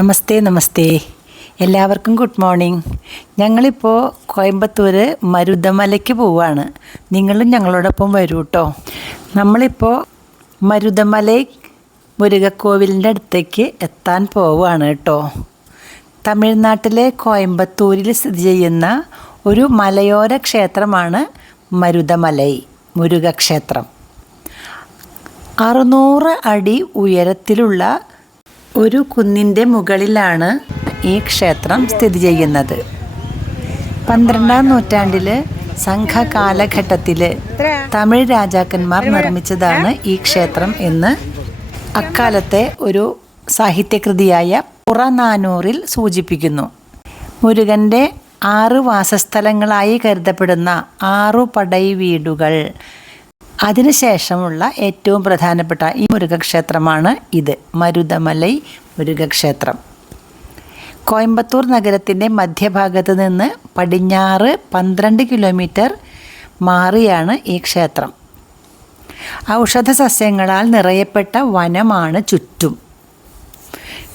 നമസ്തേ നമസ്തേ. എല്ലാവർക്കും good morning. ഞങ്ങളിപ്പോൾ കോയമ്പത്തൂർ മരുതമലയ്ക്ക് പോവുകയാണ് നിങ്ങളും ഞങ്ങളോടൊപ്പം വരൂ കേട്ടോ നമ്മളിപ്പോൾ മരുതമല മുരുകക്കോവിലിന്റെ അടുത്തേക്ക് എത്താൻ പോവുകയാണ് കേട്ടോ. തമിഴ്നാട്ടിലെ കോയമ്പത്തൂരിൽ സ്ഥിതി ചെയ്യുന്ന ഒരു മലയോര ക്ഷേത്രമാണ് മരുതമലൈ മുരുകക്ഷേത്രം. അറുന്നൂറ് അടി ഉയരത്തിലുള്ള ഒരു കുന്നിന്റെ മുകളിലാണ് ഈ ക്ഷേത്രം സ്ഥിതി ചെയ്യുന്നത്. പന്ത്രണ്ടാം നൂറ്റാണ്ടിൽ സംഘകാലഘട്ടത്തിൽ തമിഴ് രാജാക്കന്മാർ നിർമ്മിച്ചതാണ് ഈ ക്ഷേത്രം എന്ന് അക്കാലത്തെ ഒരു സാഹിത്യകൃതിയായ പുറനാനൂറിൽ സൂചിപ്പിക്കുന്നു. മുരുകന്റെ ആറ് വാസസ്ഥലങ്ങളായി കരുതപ്പെടുന്ന ആറു പടൈ വീടുകൾ അതിനുശേഷമുള്ള ഏറ്റവും പ്രധാനപ്പെട്ട ഈ മുരുകക്ഷേത്രമാണ് ഇത്. മരുതമലൈ മുരുകക്ഷേത്രം. കോയമ്പത്തൂർ നഗരത്തിന്റെ മധ്യഭാഗത്ത് നിന്ന് പടിഞ്ഞാറ് പന്ത്രണ്ട് കിലോമീറ്റർ മാറിയാണ് ഈ ക്ഷേത്രം. ഔഷധ സസ്യങ്ങളാൽ നിറയപ്പെട്ട വനമാണ് ചുറ്റും.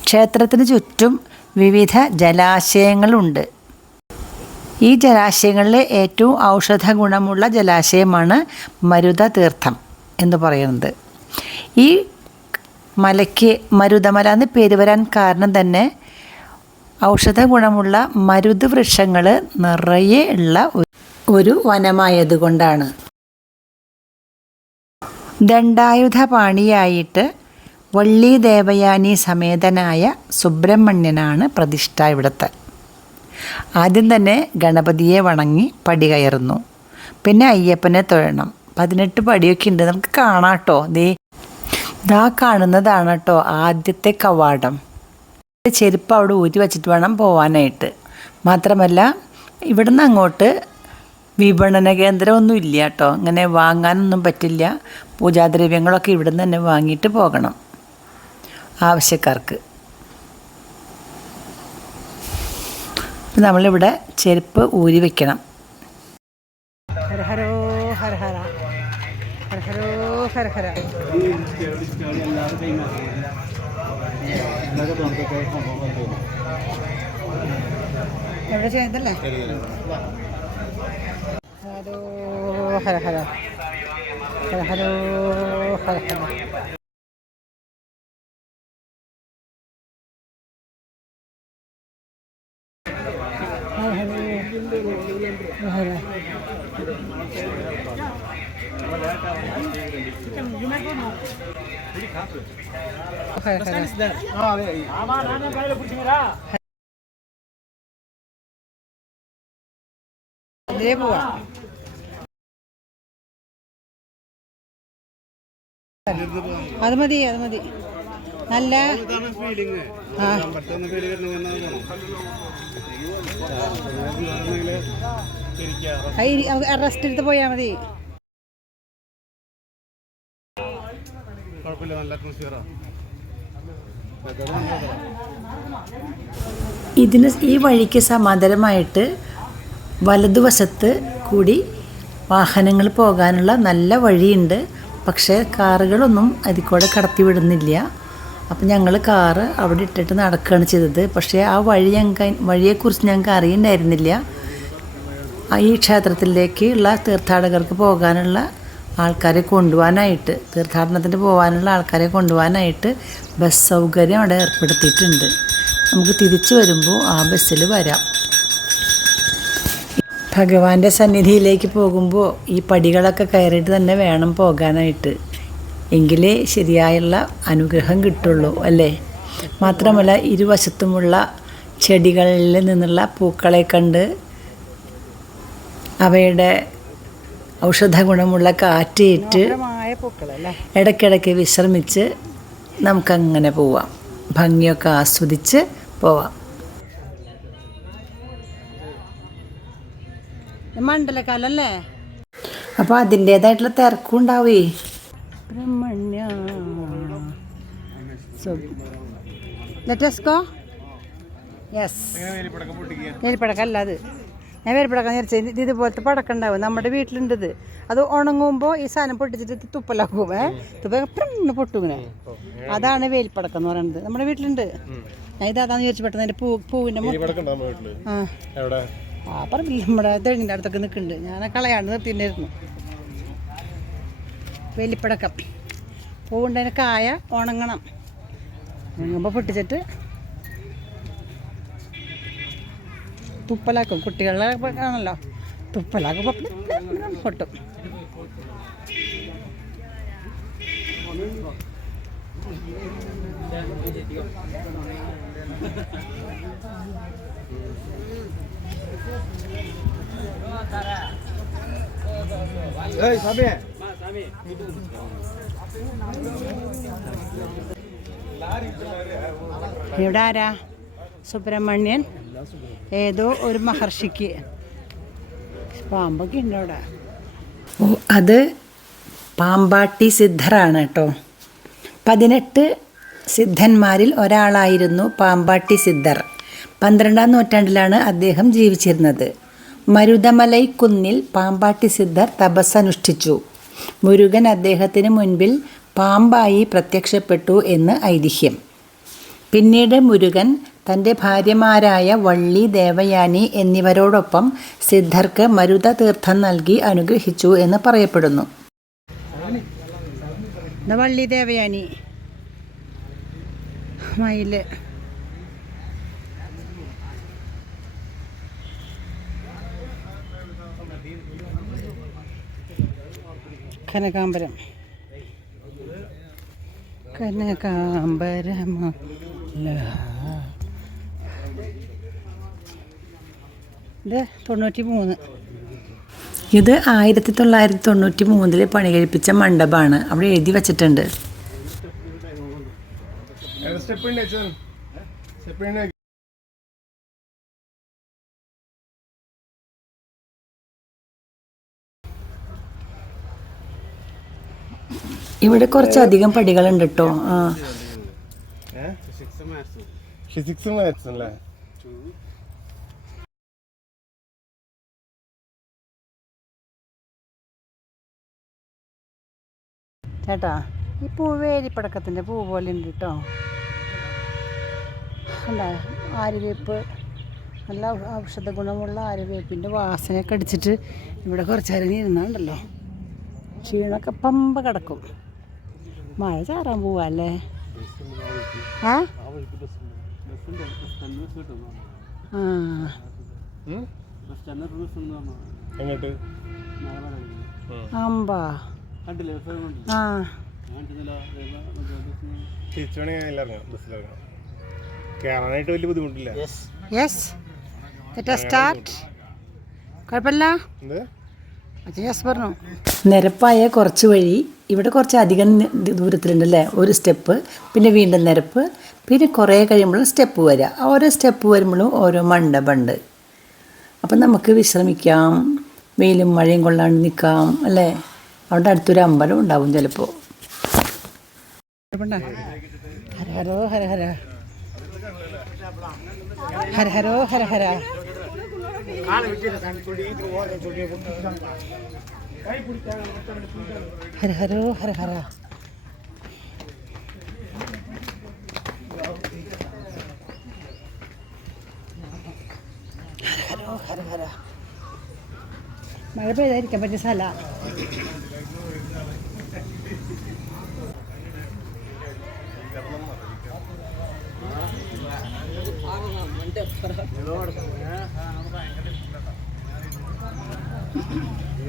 ക്ഷേത്രത്തിന് ചുറ്റും വിവിധ ജലാശയങ്ങളുണ്ട്. ഈ ജലാശയങ്ങളിലെ ഏറ്റവും ഔഷധ ഗുണമുള്ള ജലാശയമാണ് മരുത തീർത്ഥം എന്ന് പറയുന്നത്. ഈ മലയ്ക്ക് മരുതമല എന്ന് പേര് വരാൻ കാരണം തന്നെ ഔഷധ ഗുണമുള്ള മരുത് വൃക്ഷങ്ങൾ നിറയെ ഉള്ള ഒരു- വനമായതുകൊണ്ടാണ് ദണ്ഡായുധ പാണിയായിട്ട് വള്ളി ദേവയാനി സമേതനായ സുബ്രഹ്മണ്യനാണ് പ്രതിഷ്ഠ ഇവിടുത്തെ. ആദ്യം തന്നെ ഗണപതിയെ വണങ്ങി പടി കയറുന്നു. പിന്നെ അയ്യപ്പനെ തൊഴണം. പതിനെട്ട് പടിയൊക്കെ ഉണ്ട്. നമുക്ക് കാണാട്ടോ ദേ ഇതാ കാണുന്നതാണ് കേട്ടോ ആദ്യത്തെ കവാടം. ചെരുപ്പ് അവിടെ ഊരി വച്ചിട്ട് വേണം പോവാനായിട്ട്. മാത്രമല്ല ഇവിടുന്ന് അങ്ങോട്ട് വിപണന കേന്ദ്രമൊന്നും ഇല്ല കേട്ടോ അങ്ങനെ വാങ്ങാനൊന്നും പറ്റില്ല. പൂജാദ്രവ്യങ്ങളൊക്കെ ഇവിടുന്ന് തന്നെ വാങ്ങിയിട്ട് പോകണം ആവശ്യക്കാർക്ക്. അപ്പം നമ്മളിവിടെ ചെരുപ്പ് ഊരി വെക്കണം. ഹരഹരോ ഹരഹര ഹരഹരോ ഹരഹര ഹര ഹരോ ഹര ഹര. എവിടെ ഹരഹര ഹര ഹര. പോവാ അത് മതി അത് മതി. നല്ല റെസ്റ്റ് എടുത്ത് പോയാ മതി. നല്ല ഇതിന് ഈ വഴിക്ക് സമാന്തരമായിട്ട് വലതുവശത്ത് കൂടി വാഹനങ്ങൾ പോകാനുള്ള നല്ല വഴിയുണ്ട്. പക്ഷേ കാറുകളൊന്നും അതിൽ കൂടെ കടത്തി വിടുന്നില്ല അപ്പം ഞങ്ങൾ കാറ് അവിടെ ഇട്ടിട്ട് നടക്കുകയാണ് ചെയ്തത്. പക്ഷേ ആ വഴി ഞങ്ങൾക്ക് വഴിയെക്കുറിച്ച് ഞങ്ങൾക്ക് അറിയണ്ടായിരുന്നില്ല. ഈ ക്ഷേത്രത്തിലേക്ക് ഉള്ള തീർത്ഥാടകർക്ക് പോകാനുള്ള ആൾക്കാരെ കൊണ്ടുപോകാനായിട്ട് തീർത്ഥാടനത്തിന് പോകാനുള്ള ആൾക്കാരെ കൊണ്ടുപോകാനായിട്ട് ബസ് സൗകര്യം അവിടെ ഏർപ്പെടുത്തിയിട്ടുണ്ട്. നമുക്ക് തിരിച്ചു വരുമ്പോൾ ആ ബസ്സിൽ വരാം. ഭഗവാന്റെ സന്നിധിയിലേക്ക് പോകുമ്പോൾ ഈ പടികളൊക്കെ കയറിയിട്ട് തന്നെ വേണം പോകാനായിട്ട്. എങ്കിലേ ശരിയായുള്ള അനുഗ്രഹം കിട്ടുള്ളൂ അല്ലേ? മാത്രമല്ല ഇരുവശത്തുമുള്ള ചെടികളിൽ നിന്നുള്ള പൂക്കളെ കണ്ട് അവയുടെ ഔഷധ ഗുണമുള്ള കാറ്റേറ്റ് ഇടയ്ക്കിടയ്ക്ക് വിശ്രമിച്ച് നമുക്കങ്ങനെ പോവാം. ഭംഗിയൊക്കെ ആസ്വദിച്ച് പോവാം. മണ്ഡലക്കാലല്ലേ? അപ്പോൾ അതിന്റേതായിട്ടുള്ള തിരക്കും ഉണ്ടാവേ. ബ്രഹ്മണ്യ. ലെറ്റസ്കോ യെസ് നെൽപ്പടക്കല്ല അത്. ഞാൻ വരുമ്പോഴൊക്കെ നേരിച്ച ഇത് ഇതുപോലത്തെ പടക്കം ഉണ്ടാവും. നമ്മുടെ വീട്ടിലുണ്ട് ഇത്. അത് ഉണങ്ങുമ്പോൾ ഈ സാധനം പൊട്ടിച്ചിട്ട് തുപ്പലാക്കും. ഏ? തുപ്പ പൊട്ടും ഇങ്ങനെ. അതാണ് വേലിപ്പടക്കം എന്ന് പറയുന്നത്. നമ്മുടെ വീട്ടിലുണ്ട്. ഞാൻ ഇത് അതാന്ന് ചോദിച്ചു പെട്ടെന്ന് എന്റെ പൂ പൂവിന്റെ ആ. പറമ്പിൽ നമ്മുടെ തെങ്ങിന്റെ അടുത്തൊക്കെ നിൽക്കുന്നുണ്ട് ഞാൻ കളയാണ്ട് നിർത്തിണ്ടായിരുന്നു വേലിപ്പടക്കം പൂവുണ്ടതിന് കായ ഉണങ്ങണം. ഉണങ്ങുമ്പോൾ പൊട്ടിച്ചിട്ട് തുപ്പലാക്കും. കുട്ടികളെ ആണല്ലോ. തുപ്പലാക്കുമ്പോൾ പൊട്ടും. ഏയ് ഇവിടെ ആരാ സുബ്രഹ്മണ്യൻ? ഏതോ ഒരു മഹർഷിക്ക്. പാമ്പൊക്കെ ഉണ്ട് അവിടെ. ഓ അത് പാമ്പാട്ടി സിദ്ധറാണ് കേട്ടോ. പതിനെട്ട് സിദ്ധന്മാരിൽ ഒരാളായിരുന്നു പാമ്പാട്ടി സിദ്ധർ. പന്ത്രണ്ടാം നൂറ്റാണ്ടിലാണ് അദ്ദേഹം ജീവിച്ചിരുന്നത്. മരുതമലൈ കുന്നിൽ പാമ്പാട്ടി സിദ്ധർ തപസ്സനുഷ്ഠിച്ചു. മുരുകൻ അദ്ദേഹത്തിന് മുൻപിൽ പാമ്പായി പ്രത്യക്ഷപ്പെട്ടു എന്ന് ഐതിഹ്യം. പിന്നീട് മുരുകൻ തന്റെ ഭാര്യമാരായ വള്ളി ദേവയാനി എന്നിവരോടൊപ്പം സിദ്ധർക്ക് മരുത തീർത്ഥം നൽകി അനുഗ്രഹിച്ചു എന്ന് പറയപ്പെടുന്നു. വള്ളി ദേവയാനി. മയിൽ. കനകാംബരം. കനകാംബരമല്ല. ഇത് തൊണ്ണൂറ്റി മൂന്ന് ഇത് ആയിരത്തി തൊള്ളായിരത്തി തൊണ്ണൂറ്റി മൂന്നിൽ പണി കഴിപ്പിച്ച മണ്ഡപമാണ് അവിടെ എഴുതി വച്ചിട്ടുണ്ട്. ഇവിടെ കുറച്ചധികം പടികളുണ്ട് കേട്ടോ ആ. ഫിസിക്സ് മാത്സ് അല്ലേ? ചേട്ടാ ഈ പൂ വേലിപ്പടക്കത്തിന്റെ പൂ പോലെ ഉണ്ട് കേട്ടോ എന്താ ആര്യവേപ്പ് നല്ല ഔഷധ ഗുണമുള്ള ആര്യവേപ്പിന്റെ വാസനയൊക്കെ അടിച്ചിട്ട് ഇവിടെ കുറച്ച് നേരം ഇരുന്നുണ്ടല്ലോ. ക്ഷീണമൊക്കെ പമ്പ കിടക്കും. മഴ ചാറാൻ പോവാല്ലേ? ആ? അമ്പാ. ആ. തിരിച്ചു വേണമെങ്കിൽ ഇറങ്ങാം ബസ്സിൽ ഇറങ്ങാം കയറാനായിട്ട് വലിയ ബുദ്ധിമുട്ടില്ല. യെസ് സ്റ്റാർട്ട് കുഴപ്പമില്ല. യെസ് പറഞ്ഞു. നിരപ്പായ കുറച്ച് വഴി ഇവിടെ കുറച്ച് അധികം ദൂരത്തിലുണ്ടല്ലേ? ഒരു സ്റ്റെപ്പ് പിന്നെ വീണ്ടും നിരപ്പ് പിന്നെ കുറേ കഴിയുമ്പോൾ സ്റ്റെപ്പ് വരിക ഓരോ സ്റ്റെപ്പ് വരുമ്പോഴും ഓരോ മണ്ഡപമുണ്ട്. അപ്പം നമുക്ക് വിശ്രമിക്കാം. വെയിലും മഴയും കൊള്ളാണ്ട് നിൽക്കാം അല്ലേ? അവിടെ അടുത്തൊരു അമ്പലം ഉണ്ടാവും ചിലപ്പോൾ ഹരഹരോ ഹരഹര ഹരഹരോ ഹരഹര ഹരഹരോ ഹരഹര ഹരഹരോ ഹര ഹര ഹരോ ഹര ഹര ഹര ഹരോ ഹര ഹര മഴ പെയ്തായിരിക്കാൻ പറ്റിയ സ്ഥല.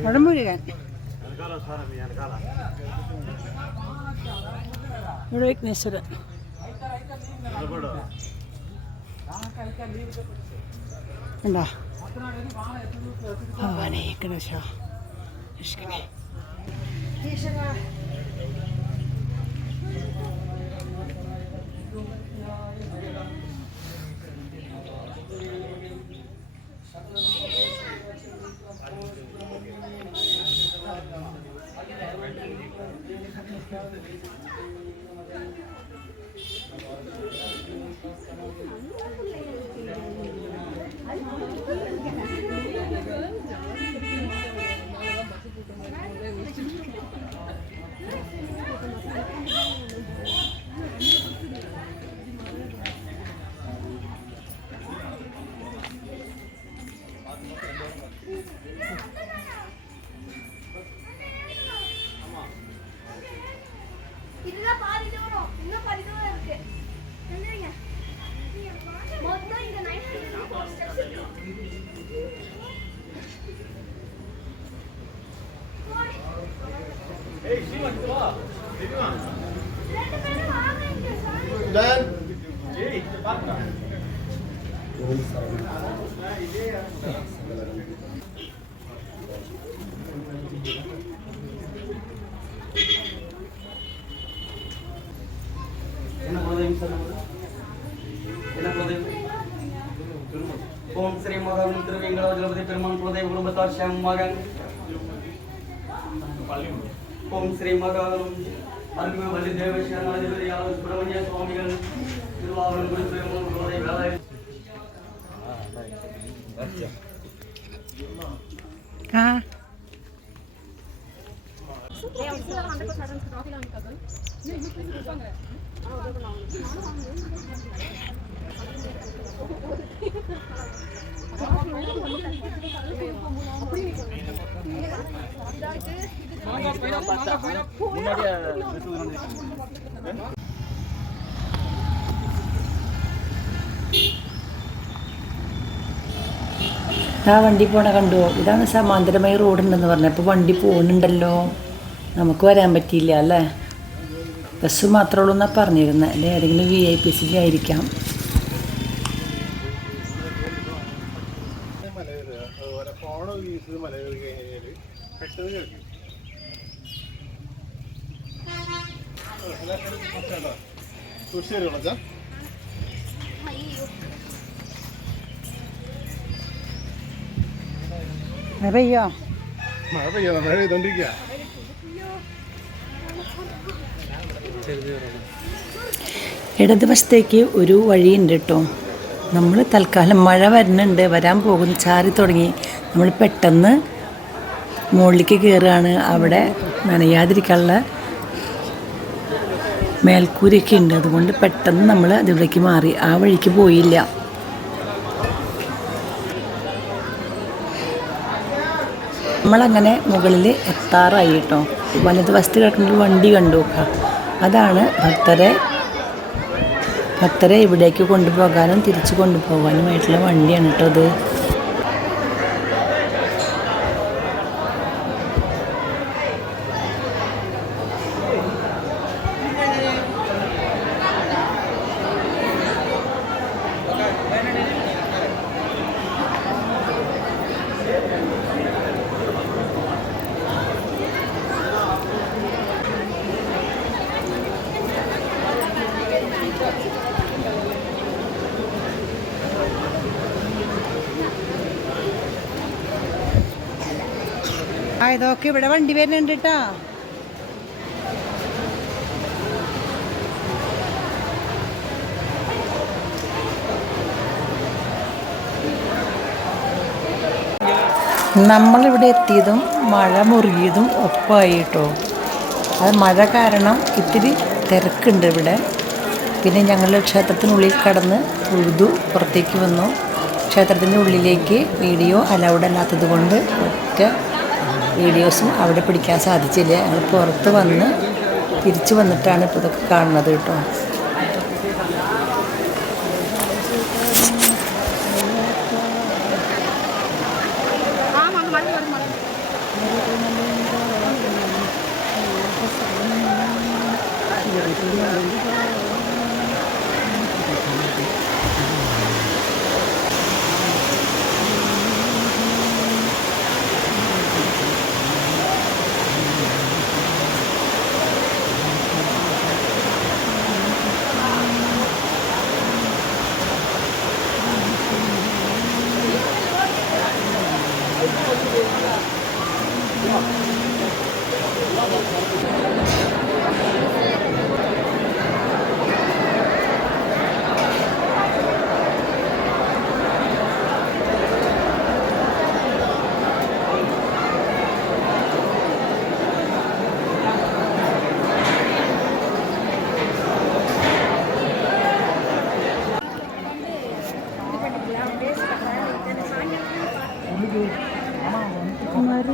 അവിടെ മുരുകൻ. ഇവിടെ വിഘ്നേശ്വരൻ. ഉണ്ടോ? ഭഗവാനേ ഗണേശ രക്ഷിക്കണേ மங்கள வஜலபதி பெருமான் குலதெய்வ குடும்பத்தார் சேம மகன் ஓம் ஸ்ரீ மகாலும் அருள்மிகு வலி தேவேஸ்வரன் அதிபதி ஆளும் சுப்பிரமணிய சுவாமிகள் திருவாவூர் குரு பெருமான் குலதெய்வ Ah. Yeah, I'm still 100% coffee on the cousin. No, you please respond. Oh, I don't know. ആ വണ്ടി പോണ കണ്ടോ. ഇതാണ് സമാന്തരമായി റോഡുണ്ടെന്ന് അപ്പോൾ വണ്ടി പോകുന്നുണ്ടല്ലോ നമുക്ക് വരാൻ പറ്റിയില്ല അല്ലേ? ബസ് മാത്രമേ ഉള്ളൂ എന്നാണ് പറഞ്ഞിരുന്നത് അല്ലെ? ഏതെങ്കിലും വി ഐ പി സിലായിരിക്കാം ആയിരിക്കാം. കയറുക അച്ഛാ പെയ്യോ മഴ പെയ്യോ മഴ പെയ്തോണ്ടിരിക്കുക ഇടതുവശത്തേക്ക് ഒരു വഴിയുണ്ട് കേട്ടോ നമ്മൾ തൽക്കാലം മഴ വരുന്നുണ്ട്. വരാൻ പോകുന്നു. ചാരി തുടങ്ങി. നമ്മൾ പെട്ടെന്ന് മുകളിലേക്ക് കയറുകയാണ് അവിടെ നനയാതിരിക്കാനുള്ള മേൽക്കൂരയൊക്കെ ഉണ്ട്. അതുകൊണ്ട് പെട്ടെന്ന് നമ്മൾ അതിലേക്ക് മാറി. ആ വഴിക്ക് പോയില്ല. നമ്മളങ്ങനെ മുകളിൽ എത്താറായി കേട്ടോ വലതുവശത്ത് കിടക്കുന്ന ഒരു വണ്ടി കണ്ടു നോക്കാം അതാണ് ഭക്തരെ ഭക്തരെ ഇവിടേക്ക് കൊണ്ടുപോകാനും തിരിച്ചു കൊണ്ടുപോകാനുമായിട്ടുള്ള വണ്ടിയാണ് കേട്ടോ അത് ആ ഇതൊക്കെ ഇവിടെ വണ്ടി വരുന്നുണ്ട് കേട്ടാ നമ്മളിവിടെ എത്തിയതും മഴ മുറുകിയതും ഒപ്പമായി കേട്ടോ അത് മഴ കാരണം ഇത്തിരി തിരക്കുണ്ട് ഇവിടെ. പിന്നെ ഞങ്ങൾ ക്ഷേത്രത്തിനുള്ളിൽ കടന്ന് ഉഴുതു പുറത്തേക്ക് വന്നു. ക്ഷേത്രത്തിന്റെ ഉള്ളിലേക്ക് വീഡിയോ അലൗഡ് അല്ലാത്തത് കൊണ്ട് ഒറ്റ വീഡിയോസും അവിടെ പിടിക്കാൻ സാധിച്ചില്ല. ഞങ്ങൾ പുറത്ത് വന്ന് തിരിച്ചു വന്നിട്ടാണ് ഇപ്പോൾ ഇതൊക്കെ കാണുന്നത് കേട്ടോ.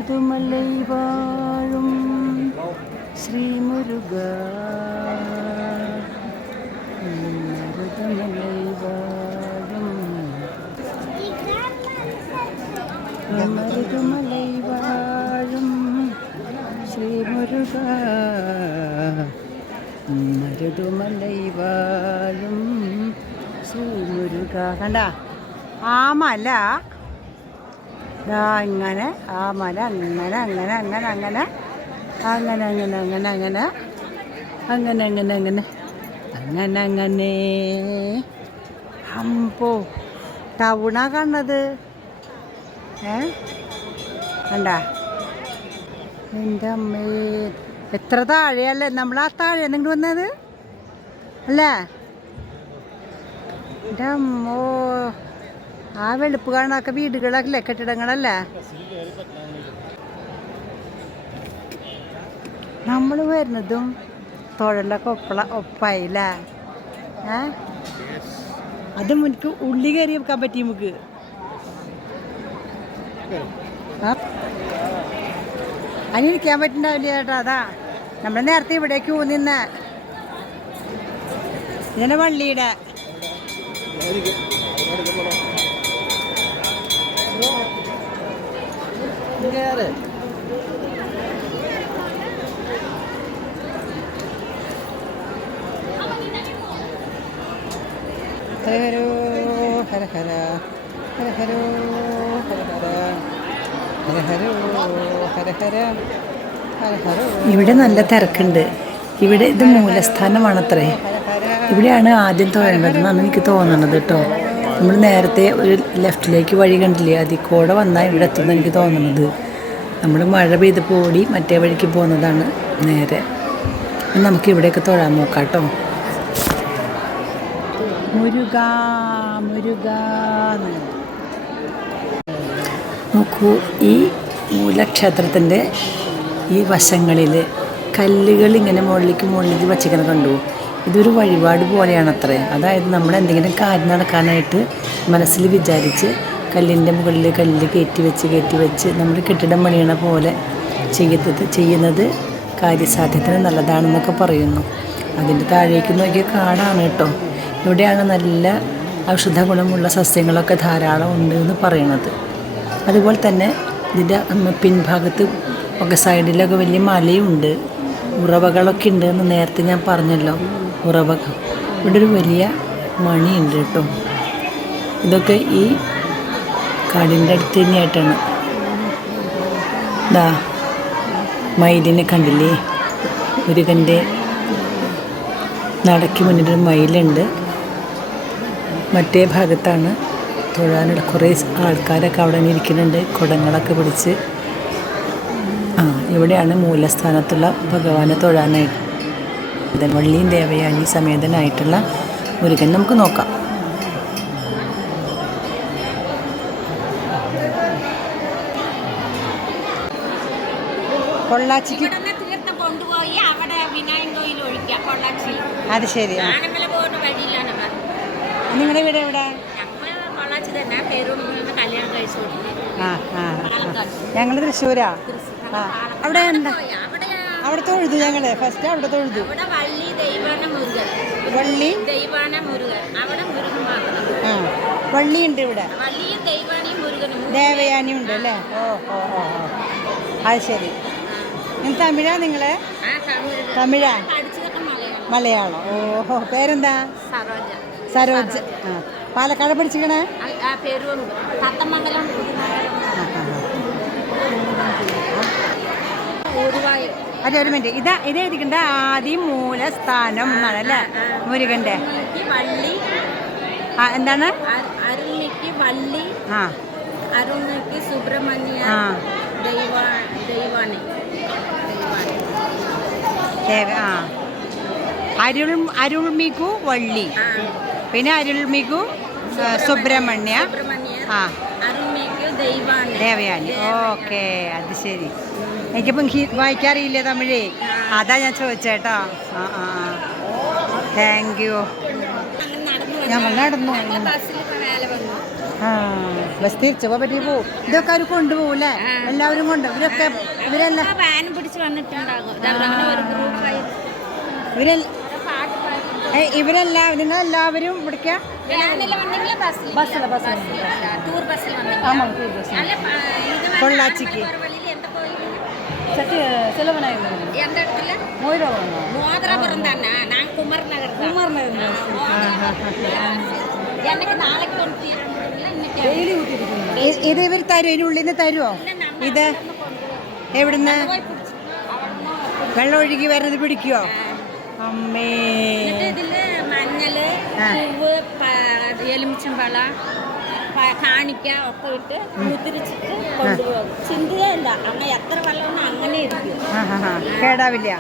പുതുമല്ലൈ വാഴും ശ്രീമുരുഗ മരുതുമലൈ വാഴും ശ്രീമുരുഗ മരുതുമലൈ വാഴും ശ്രീമുരുഗ കണ്ട ആമല ദാ ഇങ്ങനെ ആ മല അങ്ങനെ അങ്ങനെ അങ്ങനെ അങ്ങനെ. അങ്ങനെ അങ്ങനെ അങ്ങനെ അങ്ങനെ. അങ്ങനെ അങ്ങനെ അങ്ങനെ. അങ്ങനെ അങ്ങനെ. അമ്പോ ടൗണാ കണ്ടത്. ഏ? കണ്ട? എന്റെ അമ്മേ. എത്ര താഴെയല്ലേ? നമ്മൾ ആ താഴെ നിങ്ങൾ വന്നത്? അല്ലേ? എന്റെ അമ്മോ. ആ വെളുപ്പ് കാണാക്ക വീടുകളല്ലേ കെട്ടിടങ്ങളല്ലേ? നമ്മൾ വരുന്നതും തൊഴലൊക്കെ ഒപ്പള ഒപ്പായില്ലേ? ഏ? അത് മുനിക്ക് ഉള്ളി കയറി വെക്കാൻ പറ്റി നമുക്ക്. അനിയിരിക്കാൻ പറ്റുന്നുണ്ടാവില്ല ചേട്ടാ അതാ നമ്മൾ നേരത്തെ ഇവിടേക്ക് നിന്ന് ഇതിനെ വള്ളിയുടെ. ഇവിടെ നല്ല തിരക്കുണ്ട്. ഇവിടെ ഇത് മൂലസ്ഥാനമാണത്രേ. ഇവിടെയാണ് ആദ്യം തൊഴേണ്ടത് എന്നാണ് എനിക്ക് തോന്നുന്നത് കേട്ടോ. നമ്മൾ നേരത്തെ ഒരു ലെഫ്റ്റിലേക്ക് വഴി കണ്ടില്ലേ? അതിൽ കൂടെ വന്നാൽ ഇവിടെ എത്തുമെന്ന് എനിക്ക് തോന്നുന്നത്. നമ്മൾ മഴ പെയ്തപ്പോൾ ഓടി മറ്റേ വഴിക്ക് പോകുന്നതാണ് നേരെ. നമുക്ക് ഇവിടെയൊക്കെ തൊഴാൻ നോക്കാം കേട്ടോ. മുരുക മുരുക നോക്കൂ ഈ മൂലക്ഷേത്രത്തിന്റെ ഈ വശങ്ങളിൽ കല്ലുകൾ ഇങ്ങനെ മുകളിലേക്ക് മുകളിലേക്ക് വച്ചിങ്ങനെ കണ്ടു? ഇതൊരു വഴിപാട് പോലെയാണ് പോലെയാണത്രേ. അതായത് നമ്മൾ എന്തെങ്കിലും കാര്യം നടക്കാനായിട്ട് മനസ്സിൽ വിചാരിച്ച് കല്ലിന്റെ മുകളിൽ കല്ല് കയറ്റി വെച്ച് കയറ്റി വെച്ച് നമ്മൾ കെട്ടിടം പണിയണ പോലെ ചെയ്യുന്നത് ചെയ്യുന്നത് കാര്യസാധ്യത്തിന് നല്ലതാണെന്നൊക്കെ പറയുന്നു. അതിന്റെ താഴേക്ക് നോക്കിയ കാടാണ് കേട്ടോ. ഇവിടെയാണ് നല്ല ഔഷധ ഗുണമുള്ള സസ്യങ്ങളൊക്കെ ധാരാളം ഉണ്ട് എന്ന് പറയണത്. അതുപോലെ തന്നെ ഇതിന്റെ പിൻഭാഗത്ത് ഒക്കെ സൈഡിലൊക്കെ വലിയ മലയുണ്ട്. ഉറവകളൊക്കെ ഉണ്ട് എന്ന് നേരത്തെ ഞാൻ പറഞ്ഞല്ലോ. ഉറവകൾ ഇവിടെ ഒരു വലിയ മണിയുണ്ട് കേട്ടോ. ഇതൊക്കെ ഈ കാടിന്റെ അടുത്ത് തന്നെയായിട്ടാണ്. ദാ മയിലിനെ കണ്ടില്ലേ? ഒരു മുരുകന്റെ നടക്കി മുന്നിലൊരു മയിലുണ്ട്. മറ്റേ ഭാഗത്താണ് തൊഴാനുള്ള കുറേ ആൾക്കാരൊക്കെ അവിടെ ഇരിക്കുന്നുണ്ട്. കുടങ്ങളൊക്കെ പിടിച്ച്. ആ ഇവിടെയാണ് മൂലസ്ഥാനത്തുള്ള ഭഗവാനെ തൊഴാനായിട്ട്. വള്ളിയും ദേവയാനി സമേതനായിട്ടുള്ള മുരുകൻ നമുക്ക് നോക്കാം. പൊള്ളാച്ചിക്ക് അത് ശരി. നിങ്ങളുടെ വീട് എവിടെ? ഞങ്ങൾ തൃശ്ശൂരാ. അവിടെ എന്താ? അവിടെ തൊഴുതു ഞങ്ങൾ. ഫസ്റ്റ് അവിടെ തൊഴുതു. വള്ളി ആ വള്ളിയുണ്ട് ഇവിടെ. ദേവയാനി ഉണ്ട് അല്ലേ? ഓ ഓ ഓ അത് ശരി. തമിഴാ നിങ്ങൾ? തമിഴാ. മലയാളം. ഓഹോ പേരെന്താ? സരോജ. ആ പാലക്കാട് പഠിച്ചിക്കണേ? ഗുരുവായൂർ. അതെ ഒരു മിനിറ്റ്. ഇതാ ഇത് എഴുതിക്കണ്ട ആദ്യം മൂലസ്ഥാനം എന്നാണ് അല്ലേ? മുരുകന്റെ. വള്ളി. ആ എന്താണ്? അരു- വള്ളി. ആ. അരുണിക്ക് സുബ്രഹ്മണ്യ ആ. ദൈവ ദൈവാണി. ദേവ ആ. അരുൾ അരുൾമികു വള്ളി. പിന്നെ അരുൾമികു സുബ്രഹ്മണ്യ ആ. ദേവയാനി. ഓക്കെ അത് ശരി. എനിക്കിപ്പം വായിക്കാറിയില്ലേ തമിഴേ? അതാ ഞാൻ ചോദിച്ചേട്ടോ താങ്ക് യു ഞങ്ങൾ നടന്നു. ബസ് തിരിച്ചു പോകാൻ പറ്റി പോവും ഇതൊക്കെ അവർ കൊണ്ടുപോകൂലേ എല്ലാവരും കൊണ്ട് ഇവരൊക്കെ ഇവരെല്ലാം ഇവരെല്ലാം നിങ്ങൾ എല്ലാവരും ഇവിടേക്ക് കൊള്ളാച്ചിക്ക് சட்டி செலவனாயிருந்தது எந்த இடத்துல மோதிரவனம் மோதிரபுரம் தானே நான் குமர் நகர் குமர் நகர் எனக்கு நாளைக்கு கொண்டு தீர முடியல இன்னைக்கு ഇ- ഇത് ഇവർ തരുമോ ഇതിൻ്റെ ഉള്ളിൽ നിന്ന് തരുമോ ഇത് എവിടുന്ന് போய் பிடிச்சி അവിടെ വെള്ളം ഒഴുകി വരുന്നത് പിടിക്കുവോ അമ്മേ എന്നിട്ട് ഇതില് മഞ്ഞള് ആ. കാണിക്ക ഒക്കെ ഇട്ട് മുതിരിച്ചിട്ട് കൊണ്ടുപോകും. ചിന്തയല്ല അങ്ങ് എത്ര വല്ലതും അങ്ങനെ ഇരിക്കും. കേടാവില്ല.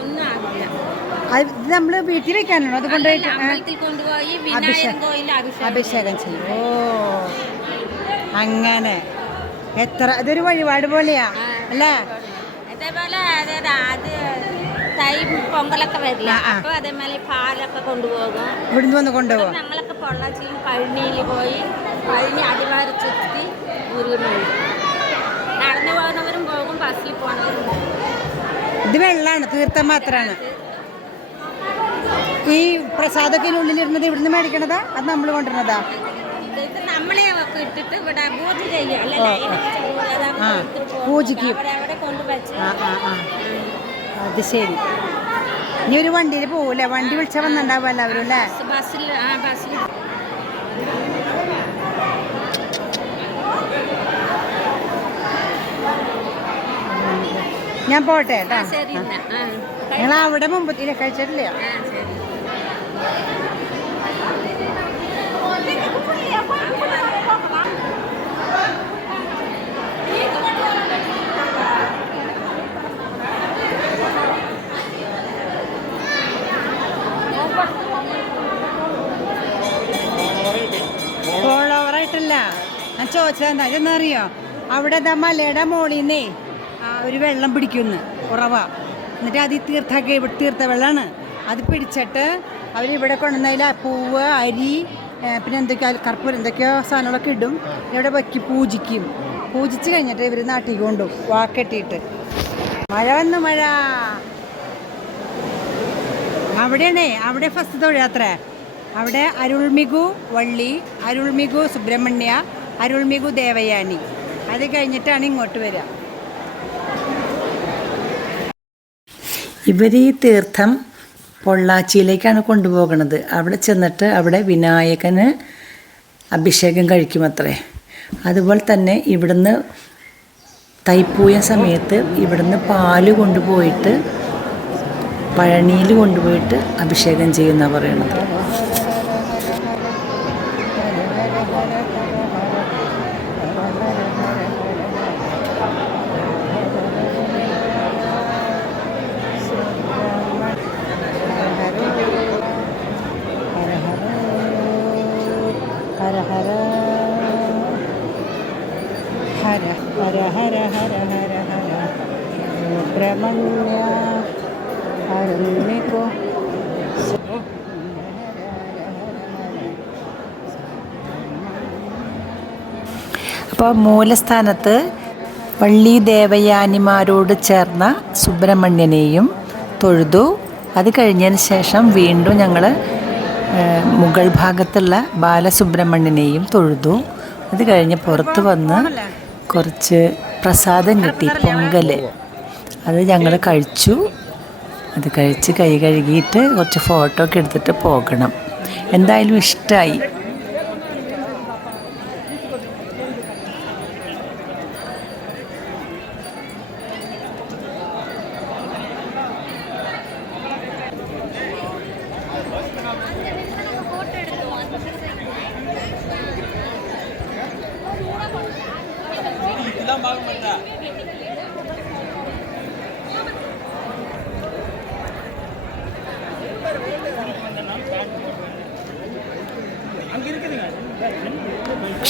ഒന്നും ആവില്ല. അത് നമ്മൾ വീട്ടിൽ വെക്കാനാണോ അത് കൊണ്ടുപോയിട്ട് അമ്പലത്തിൽ കൊണ്ടുപോയി. വിനായകൻ അഭിഷേകം. അഭിഷേകം ചെയ്യും. ഓ. അങ്ങനെ. എത്ര ഇതൊരു വഴിപാട് പോലെയാ. അല്ലേ? അതേപോലെ അതായത് അത് തൈ പൊങ്കലൊക്കെ വരില്ല. അപ്പൊ അതേമാതിരി പാലൊക്കെ കൊണ്ടുപോകും. ഇവിടുന്ന് വന്ന് കൊണ്ടുപോകും ഞങ്ങളൊക്കെ പൊള്ളാച്ചിയും പഴനിയിൽ പോയി പഴനി അടിവാര ചുറ്റി മുരുകൻ നടന്നു പോകുന്നവരും പോകും ബസ്സിൽ പോകുന്നവരും പോകും ഇത് വെള്ളമാണ് തീർത്ഥം മാത്രമാണ് ഈ പ്രസാദൊക്കെ ഉള്ളിലിരുന്നത് ഇവിടുന്ന് മേടിക്കണതാ? അത് നമ്മൾ നമ്മളെ ഇട്ടിട്ട് ഇവിടെ പൂജ ചെയ്യും ആ അത് ശരി. ഇനി ഒരു വണ്ടിയിൽ പോകൂലേ വണ്ടി വിളിച്ചാൽ വന്നിട്ടുണ്ടാവും എല്ലാവരും അല്ലേ? ബസ്സിൽ ഞാൻ പോട്ടെ കേട്ടോ. ഞങ്ങൾ അവിടെ മുമ്പ് കഴിച്ചിട്ടില്ല? ഫോളോവറായിട്ടല്ല ഞാൻ ചോദിച്ചതെന്താ ഇതെന്നറിയോ അവിടെ എന്താ മലയുടെ മോളിന്നേ ഒരു വെള്ളം പിടിക്കുന്നു ഉറവ എന്നിട്ട് അത് ഈ തീർത്ഥാക്കി ഇവിടെ തീർത്ത വെള്ളമാണ് അത് പിടിച്ചിട്ട് അവർ ഇവിടെ കൊണ്ടുവന്നതിൽ പൂവ് അരി പിന്നെ എന്തൊക്കെയോ കർപ്പൂരം എന്തൊക്കെയോ സാധനങ്ങളൊക്കെ ഇടും. ഇവിടെ വയ്ക്കും പൂജിക്കും. പൂജിച്ച് കഴിഞ്ഞിട്ട് ഇവർ നാട്ടിൽ കൊണ്ടും വാക്കെട്ടിയിട്ട്. മഴ വന്നു മഴ. അവിടെയാണേ അവിടെ ഫസ്റ്റ് തൊഴിലാത്ര. അവിടെ അരുൾമികു വള്ളി അരുൾമികു സുബ്രഹ്മണ്യ അരുൾമികു ദേവയാനി. അത് കഴിഞ്ഞിട്ടാണ് ഇങ്ങോട്ട് വരിക. ഇവർ ഈ തീർത്ഥം പൊള്ളാച്ചിയിലേക്കാണ് കൊണ്ടുപോകുന്നത് അവിടെ ചെന്നിട്ട് അവിടെ വിനായകന് അഭിഷേകം കഴിക്കുമത്രേ. അതുപോലെ തന്നെ ഇവിടുന്ന് തൈപ്പൂയ സമയത്ത് ഇവിടുന്ന് പാൽ കൊണ്ടുപോയിട്ട് പഴനിയിൽ കൊണ്ടുപോയിട്ട് അഭിഷേകം ചെയ്യുന്ന പറയണത് മൂലസ്ഥാനത്ത് വള്ളി ദേവയാനിമാരോട് ചേർന്ന സുബ്രഹ്മണ്യനെയും തൊഴുതു. അത് കഴിഞ്ഞതിന് ശേഷം വീണ്ടും ഞങ്ങൾ മുകൾ ഭാഗത്തുള്ള ബാലസുബ്രഹ്മണ്യനെയും തൊഴുതു. അത് കഴിഞ്ഞ് പുറത്ത് വന്ന് കുറച്ച് പ്രസാദം കിട്ടി പൊങ്കൽ അത് ഞങ്ങൾ കഴിച്ചു. അത് കഴിച്ച് കൈ കഴുകിയിട്ട് കുറച്ച് ഫോട്ടോ ഒക്കെ എടുത്തിട്ട് പോകണം. എന്തായാലും ഇഷ്ടമായി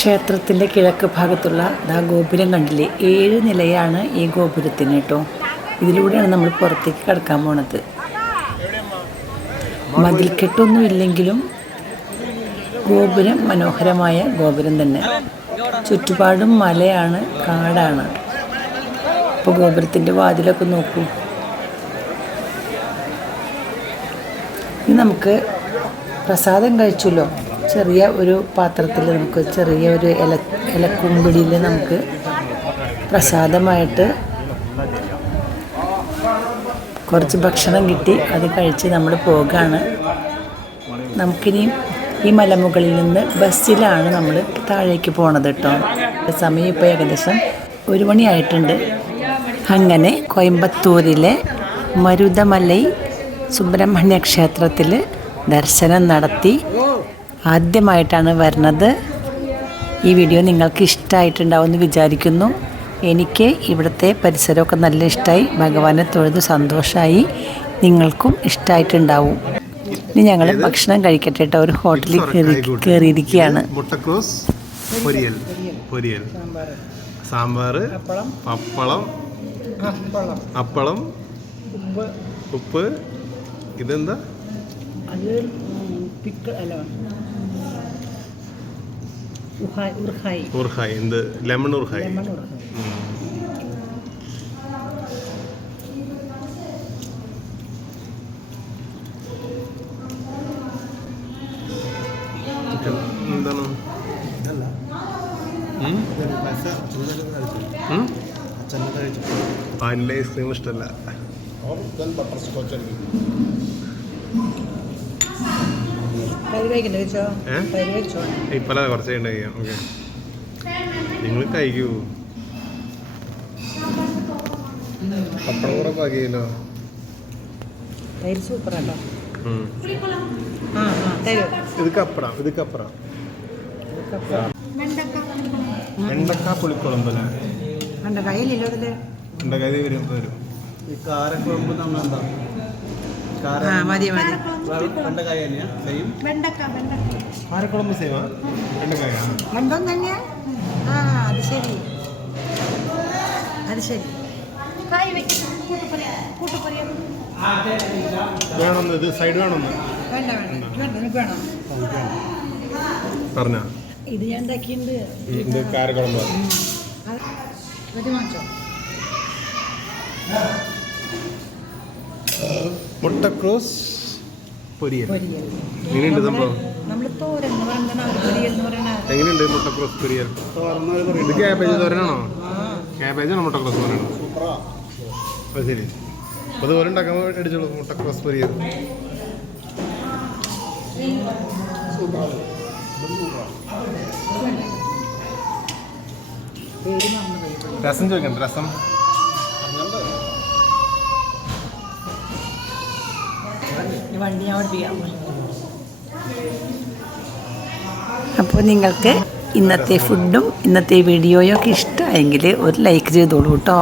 ക്ഷേത്രത്തിന്റെ കിഴക്ക് ഭാഗത്തുള്ള ആ ഗോപുരം കണ്ടില്ലേ? ഏഴ് നിലയാണ് ഈ ഗോപുരത്തിന് കേട്ടോ. ഇതിലൂടെയാണ് നമ്മൾ പുറത്തേക്ക് കടക്കാൻ പോണത്. മതിൽക്കെട്ടൊന്നും ഇല്ലെങ്കിലും ഗോപുരം മനോഹരമായ ഗോപുരം തന്നെ. ചുറ്റുപാടും മലയാണ് കാടാണ്. അപ്പോൾ ഗോപുരത്തിന്റെ വാതിലൊക്കെ നോക്കൂ. ഇനി നമുക്ക് പ്രസാദം കഴിച്ചല്ലോ. ചെറിയ ഒരു പാത്രത്തിൽ നമുക്ക് ചെറിയ ഒരു ഇല ഇലക്കുമ്പിടിയിൽ നമുക്ക് പ്രസാദമായിട്ട് കുറച്ച് ഭക്ഷണം കിട്ടി. അത് കഴിച്ച് നമ്മൾ പോകാണ്. നമുക്കിനി ഈ മലമുകളിൽ നിന്ന് ബസ്സിലാണ് നമ്മൾ താഴേക്ക് പോണത് കേട്ടോ സമയം ഇപ്പോൾ ഏകദേശം ഒരു മണിയായിട്ടുണ്ട് അങ്ങനെ കോയമ്പത്തൂരിലെ മരുതമലൈ സുബ്രഹ്മണ്യ ക്ഷേത്രത്തിൽ ദർശനം നടത്തി. ആദ്യമായിട്ടാണ് വരുന്നത് ഈ വീഡിയോ നിങ്ങൾക്ക് ഇഷ്ടമായിട്ടുണ്ടാവുമെന്ന് വിചാരിക്കുന്നു എനിക്ക് ഇവിടുത്തെ പരിസരമൊക്കെ നല്ല ഇഷ്ടമായി ഭഗവാനെ തൊഴുത് സന്തോഷമായി നിങ്ങൾക്കും ഇഷ്ടമായിട്ടുണ്ടാവും ഇനി ഞങ്ങൾ ഭക്ഷണം കഴിക്കട്ടെ കേട്ടോ ഒരു ഹോട്ടലിൽ കയറി കയറിയിരിക്കുകയാണ് മുട്ടക്രോസ് പൊരിയൽ പൊരിയൽ സാമ്പാർ പപ്പളം അപ്പളം ഉപ്പ് ഇതെന്താ പിക്ക് അല്ല ഉർഹായി. എന്ത്? ലെമൺ ഉർഹായ്. എന്താണ്? വാനില ഐസ്ക്രീം ഇഷ്ടമല്ല ഏ ഇപ്പല കുറച്ച് കഴിയാം ഓക്കെ. നിങ്ങൾ കഴിക്കൂ. പപ്പടം കൂടെ തരും ഇത് കപ്പട ഇത് കപ്പടം. വെണ്ടക്ക വെണ്ടക്ക. ഇത് വരും വരും. ഈ കാരക്കുളമ്പ് നമ്മളെന്താ മതി മതി. വെണ്ടക്കായ തന്നെയാ സെയിം ആരക്കുളമ്പ് സേവാ വെണ്ടക്കായ. രണ്ടും തന്നെയാ? ആ അത് ശരി. അത് ശരി. വേണമെന്ന് ഇത് സൈഡ് വേണമെന്ന്? വേണ്ട വേണ്ട. വേണ്ട. നിനക്ക് വേണം? പറഞ്ഞ. ഇത് ഞാൻ ഉണ്ടാക്കിയിട്ടുണ്ട്. ഇത് കാരക്കുളമ്പ്. മതി മാച്ചോ മുട്ടക്രോസ് പൊരിയൽ. എങ്ങനെയുണ്ട് സംഭവം? തോരൻ എങ്ങനെയുണ്ട് മുട്ടക്രോസ് പൊരിയൽ? ഇത് ക്യാബേജ് തോരനാണോ? ക്യാബേജാണോ മുട്ടക്രോസ് തോരനാണോ അത് ശരി. അപ്പോൾ അത് ഓരോ ഉണ്ടാക്കാൻ അടിച്ചോളൂ മുട്ടക്രോസ് പൊരിയൽ. രസം ചോദിക്കണ്ട രസം. വണ്ടി ഞാൻ ഓടിപ്പിക്കാം അപ്പോൾ നിങ്ങൾക്ക് ഇന്നത്തെ ഫുഡും ഇന്നത്തെ വീഡിയോയും ഒക്കെ ഇഷ്ടമായെങ്കിൽ ഒരു ലൈക്ക് ചെയ്തോളൂ കേട്ടോ.